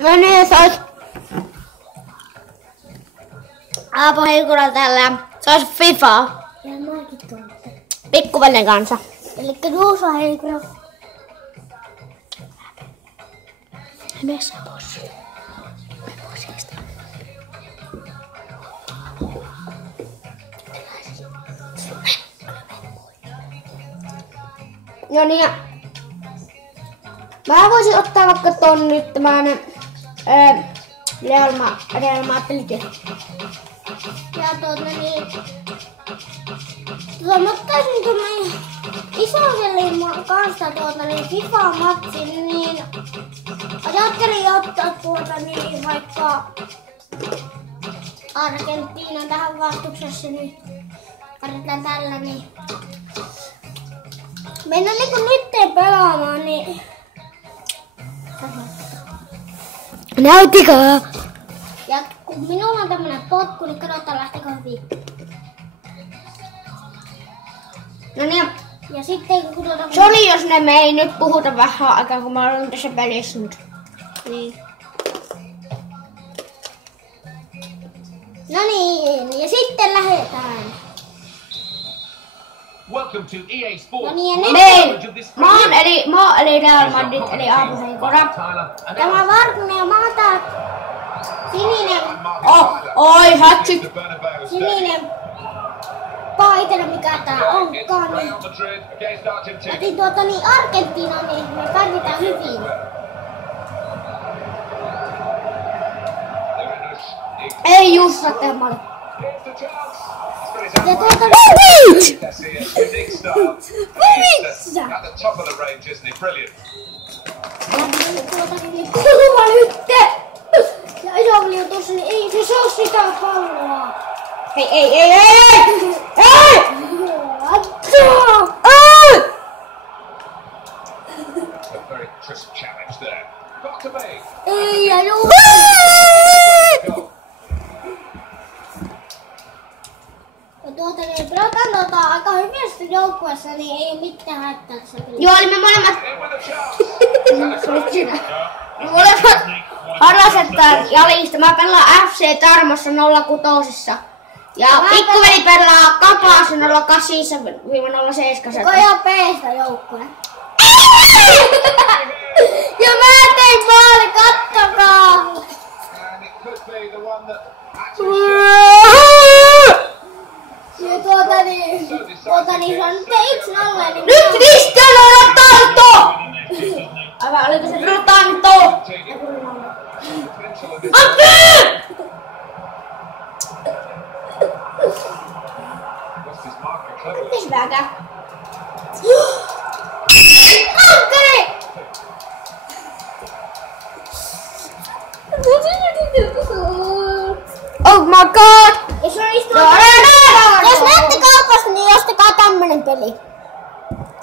No niin, se ois Aapo Heikura tällä. Se ois FIFA. Ja mäkin tuon. Pikkuvelen kanssa. Elikkä Juuso Heikura. Mene sä pois. Mene pois heistä. No niin, ja mä voisin ottaa vaikka ton nyt tämän Real Madridin. Ja niin. Mä ottaisin tuonne isovelin kanssa niin FIFA-matsin, niin ajattelin ottaa niin vaikka Argentiinan tähän vastuksessa, niin varten tällä, niin mennään niinku nyt pelaamaan, niin Nautikaa! ja kun minulla on tämmönen potku, niin katsotaan lähtekö hyvin. No niin, Ja sitten kun sori jos ne me ei nyt puhuta vähän aikaa, kun mä olen tässä pelissä nyt. niin. No niin, ja sitten lähdetään. Welcome to EA Sports. No niin, ja nyt Mä oon eli Real Madrid, eli Aapo Heikura. tämä Vartinen ja maata sininen, Oi, hatsit! sininen paitana, mikä tää onkaan. Niin otin niin Argentiina, niin me pärjätään hyvin. Ei Jussa tämä. Ja kuuluma nytte! Ja isoveli on tossa, niin ei se saa sitä palloa. Ei! Very crisp challenge there. Got to be. Ei, ja juu. Ja niin pelataan aika hyvässä joukkueessa, niin ei mitään haittaa tässä kyllä. Joo, eli me molemmat In with a chance. harrastetaan jalista. Mä pelaan FC Tarmossa 06. Ja pikkuveli pelaa Kapaassa 08-07. Onko ihan peistä joukkue? Ja mä tein maali, kattokaa! And it could be the one that actually Ja niin se on nyt 1-0, niin Nyt Cristiano Ronaldo! Aivan, oliko se Ronaldo? Antti! lost his marker cleverly. Mitäs väkä? Antti! Oh my god! jos näette kaupassa, niin ostakaa tämmönen peli.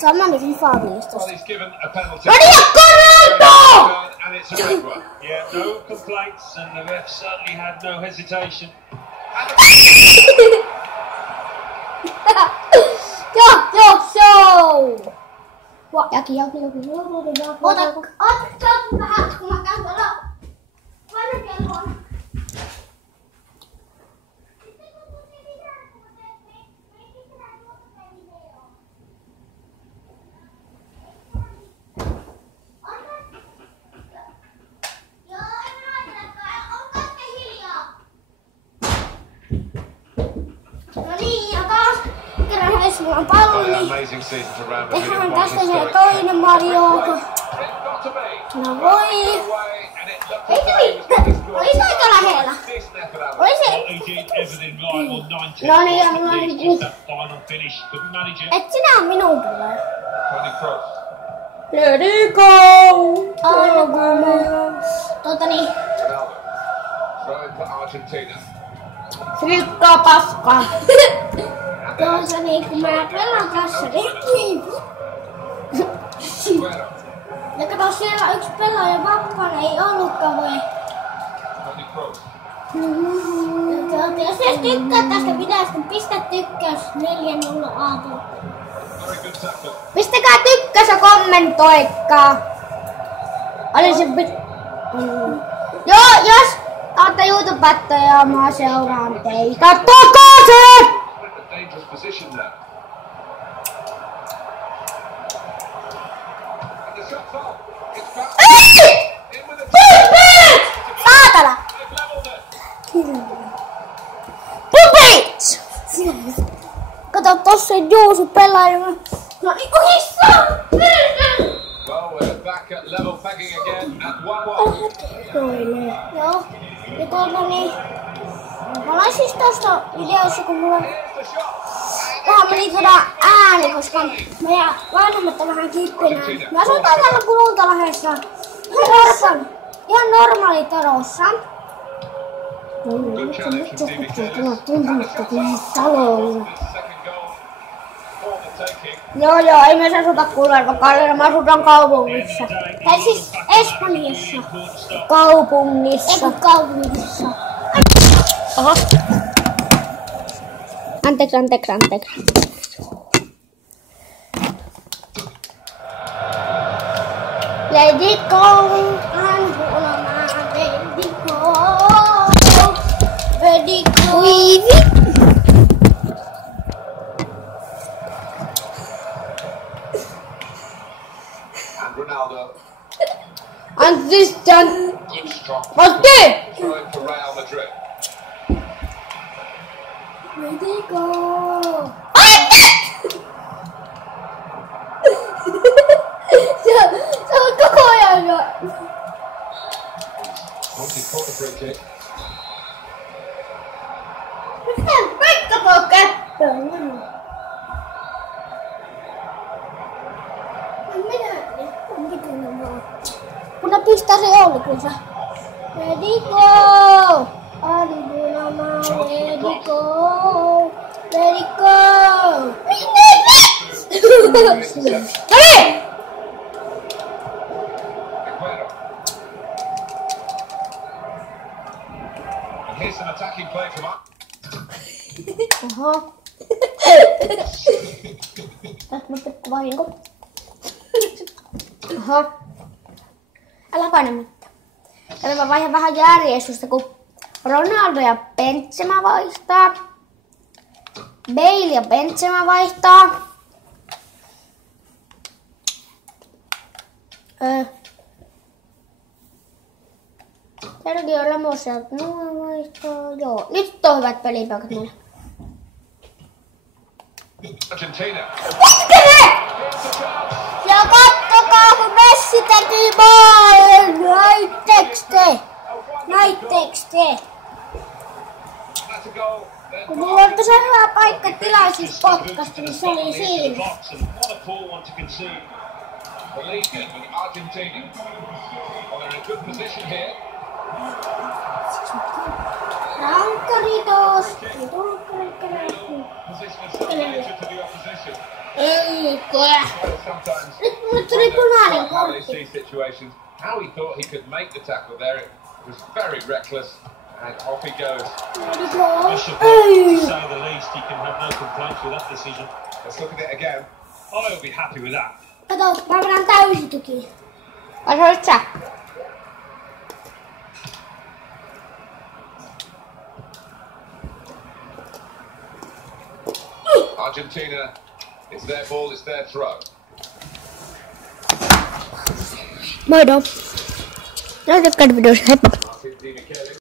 Saman FIFA-viistosta. Well, he's given a penalty. Ronaldo! And it's a red one. Yeah, no complaints, and the ref certainly had no hesitation. Joo! Jaki. Ota vähän, kun mä käyn tuolla vanhakelloon. No niin, ja taas kerran heis mulla on pallo, Quite an niin amazing season for Real Madrid. tehdään One tästä se historic toinen Mario. It got to be. No voi. Away, and it looked Ei se niin, oli se aika lähellä. decent effort out of Oli it. se, He did everything right on 90 No niin, ja minutes, mulla at oli least, nyt. just that final finish. Couldn't manage it. et sinä on minun pelaaja. Toni Kroos. Let it go! Niin, Ronaldo. Throw for Argentina. Slikkaa paskaa. tuossa niin kun mä pelaan tässä, niin Aguero. ja kato siellä yksi pelaaja vappaana ei ollutkaan voi. Toni Kroos. Jos et tykkää tästä videosta, niin pistä tykkäys 4-0 Aapo. Very good tackle. Pistäkää tykkäs ja kommentoikaa. Oli se Joo, jos olette YouTube-pattoja, mä seuraan teitä takaisin! Dangerous position there. And the shot's off. It's back. In with a Saatana! they've levelled it. Pupit! Kato tossa Juusu pelaa. No niin ohissa! Well, we're back at level pegging again at 1-1. Joo. Ja niin. Mä olen siis tosta videossa, kun mulla Here's the shot. vähän meni ääni, koska meidän vanhemmat on vähän kippinä. Mä asun täällä Kultalahdessa. Ihan normaali talossa. Good challenge from Stevie Taylor. Talolla. Second goal for the taking. Joo, ei me asuta Kullervakalle, me asutaan kaupungissa. Tai siis Espanjassa. Kaupungissa. Eiku kaupungissa. Aha. Anteeksi. Lady go, anhuolamaan, lady go. Lady go. And Ronaldo. Assistant. Good strong. Otte! Throwing for Real Madrid. Lady go. Se on koko ajan jo. Once he's caught the free kick. Miten Pekka tuo kättöön? Kun ne pistää se joulukuussa. Lady go. Anhuolamaan, lady go. Lady go. No niin! Aguero. And here's an attacking play from up. Oho. Tässä on pikku vahinko. Oho. Älä paina mitään. Tätä mä vaihdan vähän järjestystä, kun Ronaldo ja Benzema vaihtaa. Bale ja Benzema vaihtaa. Sergio Ramos ja Noah vaihtaa. Joo, nyt on hyvät pelipaikat meillä. Argentina. Ja kattokaa, kun Messi teki maalin! Näittekö te? That's a goal. Kun mulla on tosi hyvä paikka tilaisuus potkasta, niin se oli siinä. What a poor one to concede. The lead then with Argentina. Well, they're in a good position here. Rankkaritos. Position is so danger to the opposition. Sometimes Nyt mulle tuli punainen how they kortti. see situations. How he thought he could make the tackle there. It was very reckless. And off he goes. Bishop, to say the least, he can have no complaints with that decision. Let's look at it again. I'll be happy with that. Kato, mä vedän täysi tuki. Vai se olit sä? Argentina, it's their ball, it's their throw. Moido. Näytäkää videossa, heippa.